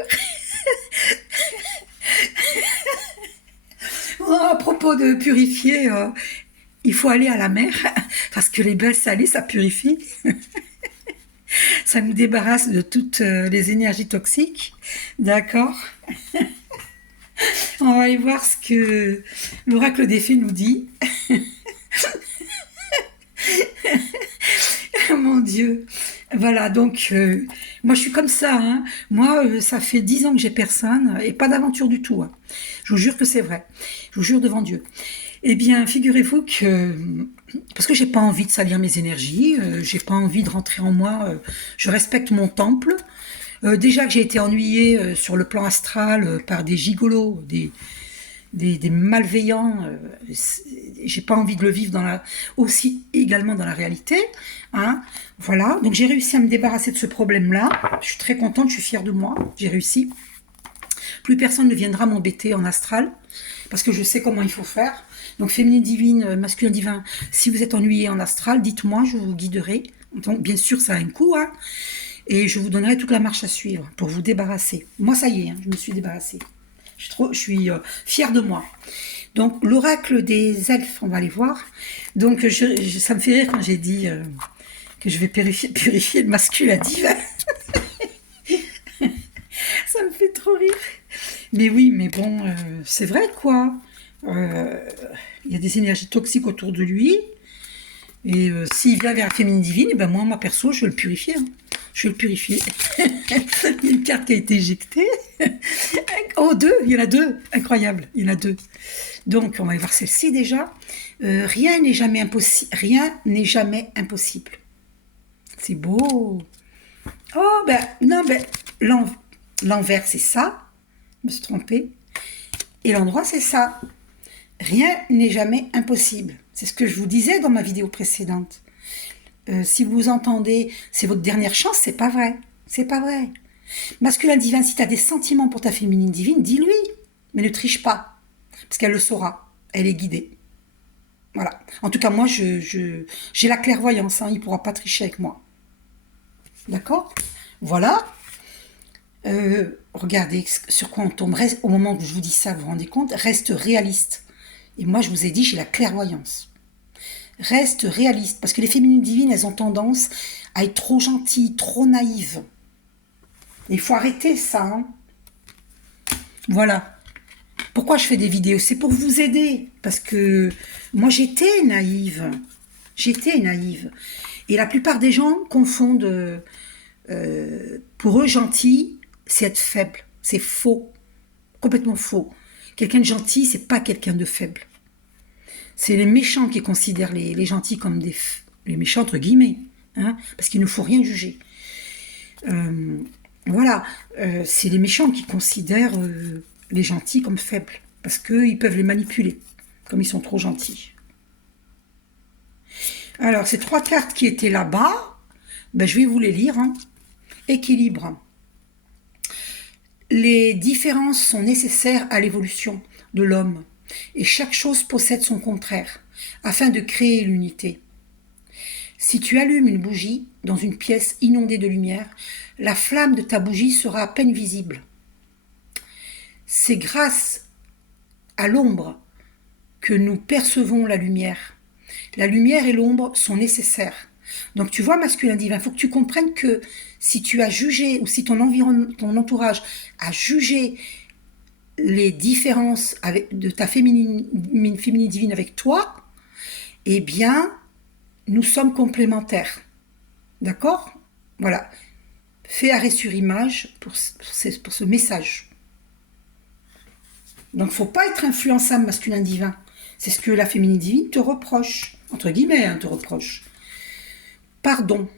à propos de purifier, il faut aller à la mer parce que les bains salés, ça purifie. Ça nous débarrasse de toutes les énergies toxiques. D'accord ? On va aller voir ce que l'oracle des fées nous dit. Mon Dieu. Voilà, donc moi je suis comme ça. Hein. Moi, ça fait 10 ans que j'ai personne et pas d'aventure du tout. Hein. Je vous jure que c'est vrai. Je vous jure devant Dieu. Eh bien, figurez-vous que parce que j'ai pas envie de salir mes énergies, j'ai pas envie de rentrer en moi. Je respecte mon temple. Déjà que j'ai été ennuyée sur le plan astral par des gigolos, des malveillants, j'ai pas envie de le vivre aussi également dans la réalité. Hein. Voilà, donc j'ai réussi à me débarrasser de ce problème-là. Je suis très contente, je suis fière de moi, j'ai réussi. Plus personne ne viendra m'embêter en astral, parce que je sais comment il faut faire. Donc féminine divine, masculin divin, si vous êtes ennuyé en astral, dites-moi, je vous guiderai. Donc bien sûr, ça a un coût, hein, et je vous donnerai toute la marche à suivre pour vous débarrasser. Moi, ça y est, hein, je me suis débarrassée. Je suis fière de moi. Donc, l'oracle des elfes, on va aller voir. Donc, ça me fait rire quand j'ai dit que je vais purifier le masculin divin. Ça me fait trop rire. Mais oui, mais bon, c'est vrai, quoi. Il y a des énergies toxiques autour de lui. Et s'il vient vers la féminine divine, ben moi, perso, je vais le purifier. Hein. Je vais le purifier. Il y a une carte qui a été éjectée. Oh, deux, il y en a deux. Incroyable, il y en a deux. Donc, on va voir celle-ci déjà. Rien n'est jamais impossible. Rien n'est jamais impossible. C'est beau. Oh, ben, non, ben, l'envers, c'est ça. Je me suis trompée. Et l'endroit, c'est ça. Rien n'est jamais impossible. C'est ce que je vous disais dans ma vidéo précédente. Si vous entendez, c'est votre dernière chance, c'est pas vrai. C'est pas vrai. Masculin divin, si tu as des sentiments pour ta féminine divine, dis-lui. Mais ne triche pas. Parce qu'elle le saura. Elle est guidée. Voilà. En tout cas, moi, j'ai la clairvoyance. Hein, il ne pourra pas tricher avec moi. D'accord ? Voilà. Regardez sur quoi on tombe. Au moment où je vous dis ça, vous vous rendez compte ? Reste réaliste. Et moi, je vous ai dit, j'ai la clairvoyance. Reste réaliste. Parce que les féminines divines, elles ont tendance à être trop gentilles, trop naïves. Il faut arrêter ça. Hein. Voilà. Pourquoi je fais des vidéos ? C'est pour vous aider. Parce que moi, j'étais naïve. J'étais naïve. Et la plupart des gens confondent, pour eux, gentil, c'est être faible. C'est faux. Complètement faux. Quelqu'un de gentil, c'est pas quelqu'un de faible. C'est les méchants qui considèrent les gentils comme les méchants, entre guillemets. Hein, parce qu'il ne faut rien juger. Voilà. C'est les méchants qui considèrent les gentils comme faibles. Parce qu'ils peuvent les manipuler. Comme ils sont trop gentils. Alors, ces 3 cartes qui étaient là-bas, ben, je vais vous les lire. Hein. Équilibre. Les différences sont nécessaires à l'évolution de l'homme. et chaque chose possède son contraire, afin de créer l'unité. Si tu allumes une bougie dans une pièce inondée de lumière, la flamme de ta bougie sera à peine visible. C'est grâce à l'ombre que nous percevons la lumière. La lumière et l'ombre sont nécessaires. Donc tu vois, masculin divin, il faut que tu comprennes que si tu as jugé, ou si ton environnement, ton entourage a jugé les différences de ta féminine divine avec toi, eh bien, nous sommes complémentaires. D'accord? Voilà. Fais arrêt sur image pour ce message. Donc, il ne faut pas être influençable, masculin divin. C'est ce que la féminine divine te reproche. Entre guillemets, te reproche. Pardon.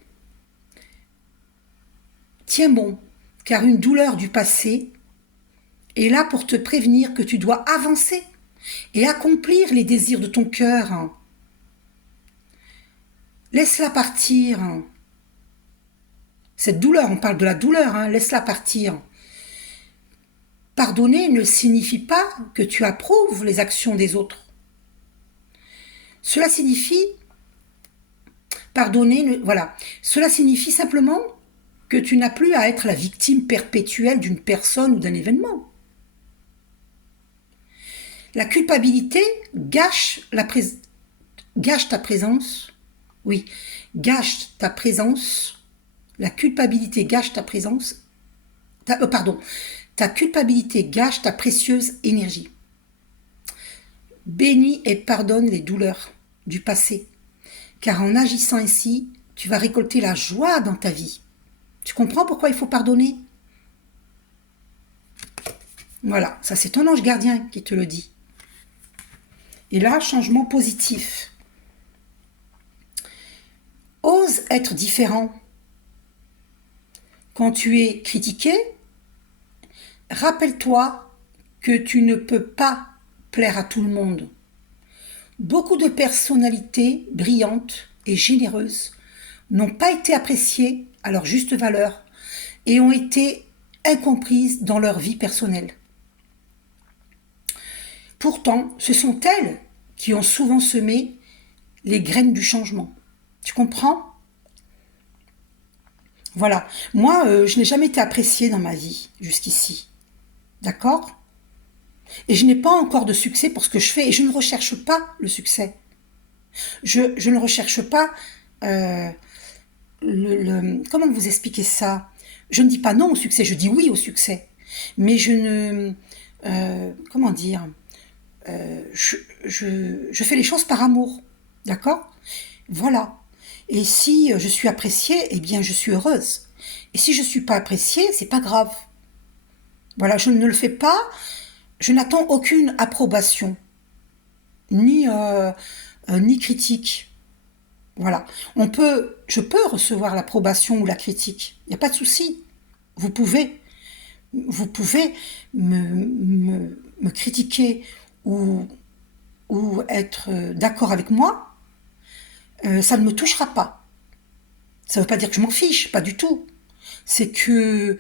Tiens bon, car une douleur du passé est là pour te prévenir que tu dois avancer et accomplir les désirs de ton cœur. Laisse-la partir. Cette douleur, on parle de la douleur, laisse-la partir. Pardonner ne signifie pas que tu approuves les actions des autres. Cela signifie, cela signifie simplement que tu n'as plus à être la victime perpétuelle d'une personne ou d'un événement. La culpabilité gâche ta présence. Oui, gâche ta présence. La culpabilité gâche ta présence. Ta culpabilité gâche ta précieuse énergie. Bénis et pardonne les douleurs du passé, car en agissant ainsi, tu vas récolter la joie dans ta vie. Tu comprends pourquoi il faut pardonner? Voilà, ça c'est ton ange gardien qui te le dit. Et là, changement positif. Ose être différent. Quand tu es critiqué, rappelle-toi que tu ne peux pas plaire à tout le monde. Beaucoup de personnalités brillantes et généreuses n'ont pas été appréciées à leur juste valeur et ont été incomprises dans leur vie personnelle. Pourtant, ce sont elles qui ont souvent semé les graines du changement. Tu comprends? Voilà. Moi, je n'ai jamais été appréciée dans ma vie jusqu'ici. D'accord? Et je n'ai pas encore de succès pour ce que je fais et je ne recherche pas le succès. Je ne recherche pas comment vous expliquer ça? Je ne dis pas non au succès, je dis oui au succès. Mais je ne... comment dire? Je fais les choses par amour. D'accord? Voilà. Et si je suis appréciée, eh bien je suis heureuse. Et si je ne suis pas appréciée, c'est pas grave. Voilà, je ne le fais pas. Je n'attends aucune approbation, ni critique. Voilà. Je peux recevoir l'approbation ou la critique. Il n'y a pas de souci. Vous pouvez me critiquer ou être d'accord avec moi. Ça ne me touchera pas. Ça ne veut pas dire que je m'en fiche, pas du tout. C'est que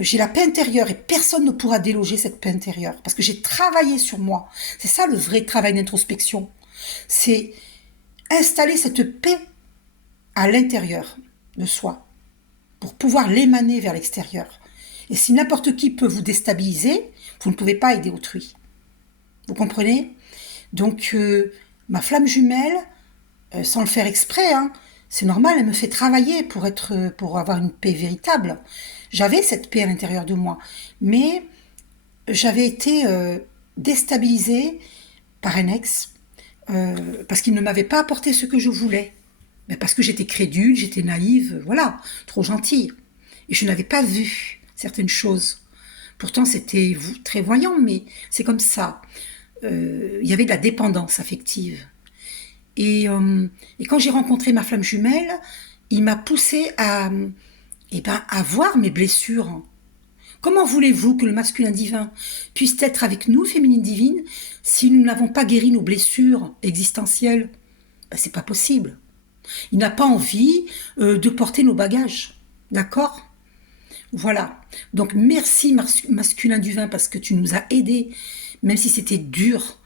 j'ai la paix intérieure et personne ne pourra déloger cette paix intérieure parce que j'ai travaillé sur moi. C'est ça le vrai travail d'introspection. C'est installer cette paix à l'intérieur de soi pour pouvoir l'émaner vers l'extérieur. Et si n'importe qui peut vous déstabiliser, vous ne pouvez pas aider autrui. Vous comprenez? Donc, ma flamme jumelle, sans le faire exprès, c'est normal, elle me fait travailler pour avoir une paix véritable. J'avais cette paix à l'intérieur de moi, mais j'avais été déstabilisée par un ex parce qu'il ne m'avait pas apporté ce que je voulais. Mais parce que j'étais crédule, j'étais naïve, voilà, trop gentille. Et je n'avais pas vu certaines choses. Pourtant, c'était très voyant, mais c'est comme ça. Il y avait de la dépendance affective. Et quand j'ai rencontré ma flamme jumelle, il m'a poussée à voir mes blessures. Comment voulez-vous que le masculin divin puisse être avec nous, féminine divine, si nous n'avons pas guéri nos blessures existentielles? C'est pas possible. Il n'a pas envie de porter nos bagages. D'accord? Voilà. Donc merci masculin divin parce que tu nous as aidés, même si c'était dur,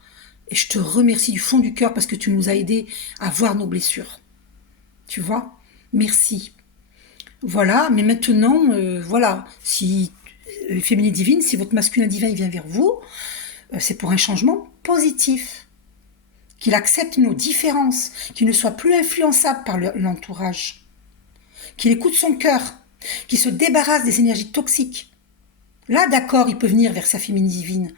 Et je te remercie du fond du cœur parce que tu nous as aidés à voir nos blessures. Tu vois? Merci. Voilà, mais maintenant, voilà, si féminin divine, si votre masculin divin il vient vers vous, c'est pour un changement positif, qu'il accepte nos différences, qu'il ne soit plus influençable par l'entourage, qu'il écoute son cœur, qu'il se débarrasse des énergies toxiques. Là, d'accord, il peut venir vers sa féminine divine.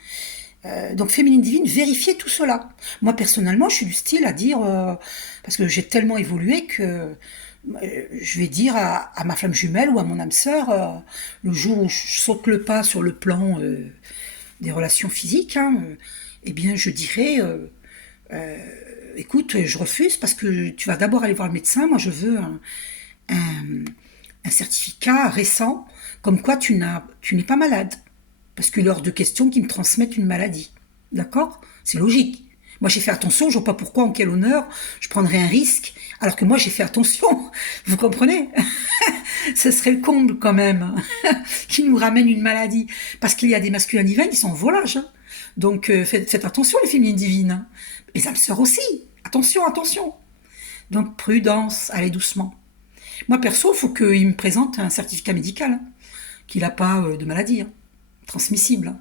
Donc féminine divine, vérifiez tout cela. Moi personnellement, je suis du style à dire, parce que j'ai tellement évolué que je vais dire à ma flamme jumelle ou à mon âme sœur, le jour où je saute le pas sur le plan des relations physiques, hein, eh bien je dirais, écoute, je refuse parce que tu vas d'abord aller voir le médecin, moi je veux un, un certificat récent comme quoi tu n'es pas malade. Parce qu'il est hors de question qu'ils me transmettent une maladie. D'accord? C'est logique. Moi, j'ai fait attention, je vois pas pourquoi, en quel honneur, je prendrais un risque, alors que moi, j'ai fait attention. Vous comprenez? Ce serait le comble, quand même, qui nous ramène une maladie. Parce qu'il y a des masculins divins qui sont en volage. Hein. Donc, faites attention, les féminines divines. Hein. Les âmes sœurs aussi. Attention, attention. Donc, prudence, allez doucement. Moi, perso, il faut qu'il me présente un certificat médical, hein, qu'il n'a pas de maladie. Hein. Transmissible.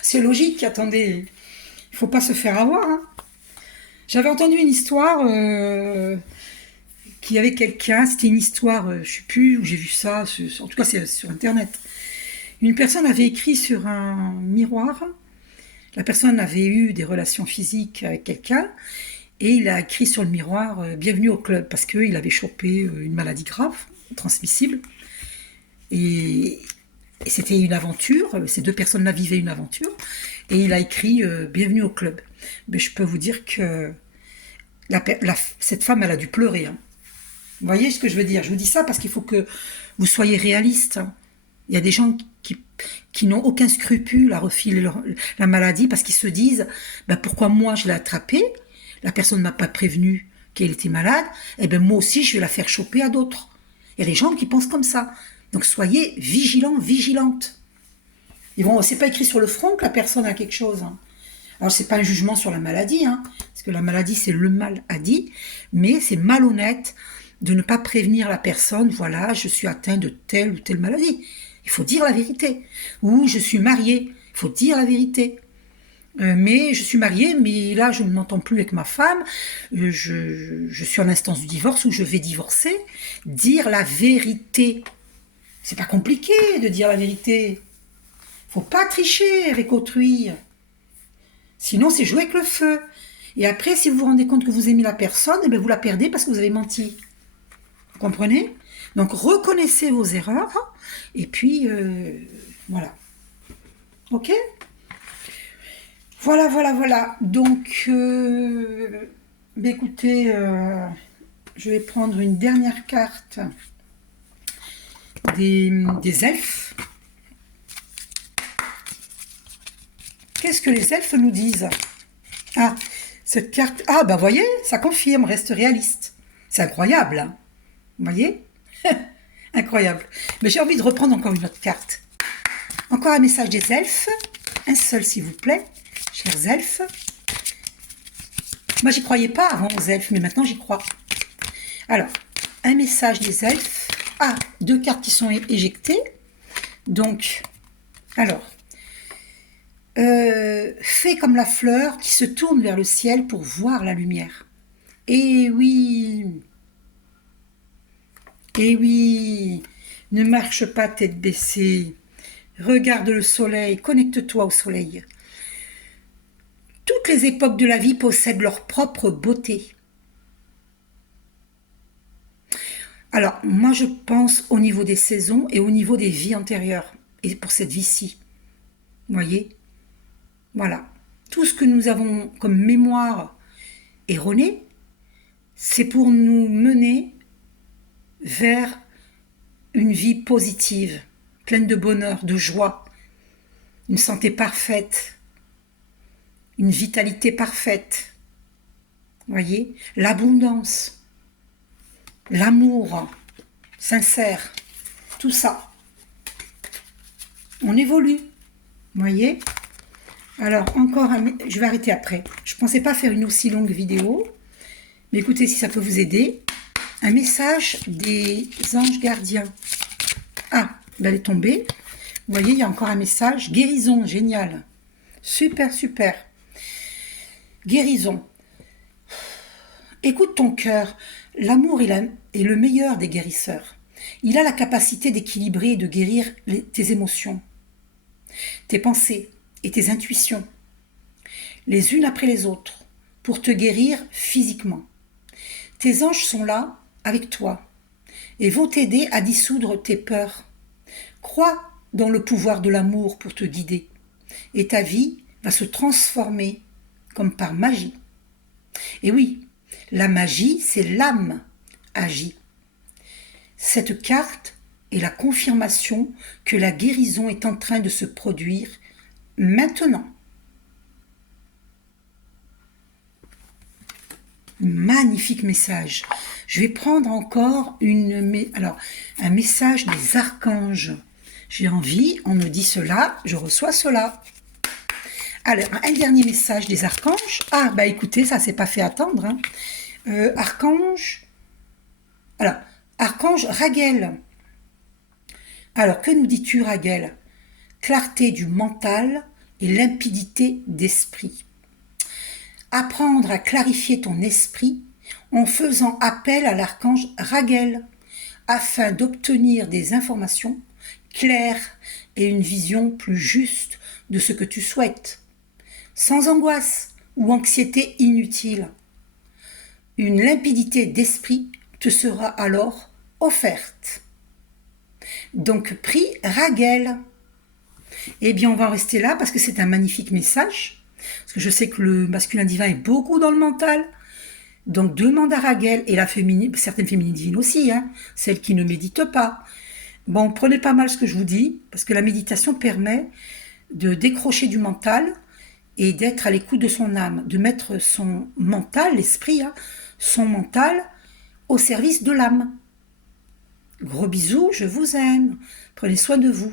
C'est logique, attendez. Il faut pas se faire avoir. Hein. J'avais entendu une histoire qu'il y avait quelqu'un, c'était une histoire, je sais plus où j'ai vu ça, en tout cas c'est sur internet. Une personne avait écrit sur un miroir, la personne avait eu des relations physiques avec quelqu'un, et il a écrit sur le miroir bienvenue au club, parce qu'il avait chopé une maladie grave, transmissible. Et c'était une aventure, ces deux personnes-là vivaient une aventure, et il a écrit bienvenue au club. Mais je peux vous dire que cette femme, elle a dû pleurer. Hein. Vous voyez ce que je veux dire? Je vous dis ça parce qu'il faut que vous soyez réaliste. Hein. Il y a des gens qui n'ont aucun scrupule à refiler la maladie parce qu'ils se disent ben pourquoi moi je l'ai attrapée, la personne ne m'a pas prévenu qu'elle était malade, et ben moi aussi je vais la faire choper à d'autres. Il y a des gens qui pensent comme ça. Donc soyez vigilants, vigilantes. C'est pas écrit sur le front que la personne a quelque chose. Hein. Alors c'est pas un jugement sur la maladie, hein, parce que la maladie c'est le mal a dit, mais c'est malhonnête de ne pas prévenir la personne, voilà, je suis atteint de telle ou telle maladie. Il faut dire la vérité. Ou je suis marié, il faut dire la vérité. Mais je suis mariée, mais là je ne m'entends plus avec ma femme, je suis en instance du divorce ou je vais divorcer. Dire la vérité. C'est pas compliqué de dire la vérité. Faut pas tricher avec autrui. Sinon, c'est jouer avec le feu. Et après, si vous vous rendez compte que vous aimez la personne, eh bien, vous la perdez parce que vous avez menti. Vous comprenez? Donc, reconnaissez vos erreurs. Et puis, voilà. Ok? Voilà, voilà, voilà. Donc, écoutez, je vais prendre une dernière carte des elfes. Qu'est-ce que les elfes nous disent? Ah, cette carte... Ah, bah voyez, ça confirme, reste réaliste. C'est incroyable, hein. Vous voyez? Incroyable. Mais j'ai envie de reprendre encore une autre carte. Encore un message des elfes. Un seul, s'il vous plaît, chers elfes. Moi, j'y croyais pas avant aux elfes, mais maintenant, j'y crois. Alors, un message des elfes. Ah, deux cartes qui sont éjectées. Donc, alors... fais comme la fleur qui se tourne vers le ciel pour voir la lumière. Eh oui, eh oui, ne marche pas tête baissée. Regarde le soleil, connecte-toi au soleil. Toutes les époques de la vie possèdent leur propre beauté. Alors, moi je pense au niveau des saisons et au niveau des vies antérieures. Et pour cette vie-ci, vous voyez? Voilà. Tout ce que nous avons comme mémoire erronée, c'est pour nous mener vers une vie positive, pleine de bonheur, de joie, une santé parfaite, une vitalité parfaite. Voyez, l'abondance, l'amour sincère, tout ça. On évolue, voyez. Alors, encore un... Je vais arrêter après. Je ne pensais pas faire une aussi longue vidéo. Mais écoutez, si ça peut vous aider. Un message des anges gardiens. Ah, elle est tombée. Vous voyez, il y a encore un message. Guérison, génial. Super, super. Guérison. Écoute ton cœur. L'amour est le meilleur des guérisseurs. Il a la capacité d'équilibrer et de guérir tes émotions, tes pensées et tes intuitions, les unes après les autres, pour te guérir physiquement. Tes anges sont là, avec toi, et vont t'aider à dissoudre tes peurs. Crois dans le pouvoir de l'amour pour te guider, et ta vie va se transformer comme par magie. Et oui, la magie, c'est l'âme agit. Cette carte est la confirmation que la guérison est en train de se produire maintenant. Magnifique message. Je vais prendre encore un message des archanges. J'ai envie, on me dit cela, je reçois cela. Alors, un dernier message des archanges. Ah, bah écoutez, ça s'est pas fait attendre. Hein. Archange. Alors, archange Raguel. Alors, que nous dis-tu, Raguel? Clarté du mental et limpidité d'esprit. Apprendre à clarifier ton esprit en faisant appel à l'archange Raguel afin d'obtenir des informations claires et une vision plus juste de ce que tu souhaites, sans angoisse ou anxiété inutile. Une limpidité d'esprit te sera alors offerte. Donc, prie Raguel. Eh bien, on va en rester là parce que c'est un magnifique message. Parce que je sais que le masculin divin est beaucoup dans le mental. Donc, demande à Raguel et certaines féminines divines aussi, hein, celles qui ne méditent pas. Bon, prenez pas mal ce que je vous dis, parce que la méditation permet de décrocher du mental et d'être à l'écoute de son âme, de mettre son mental, l'esprit, hein, son mental au service de l'âme. Gros bisous, je vous aime. Prenez soin de vous.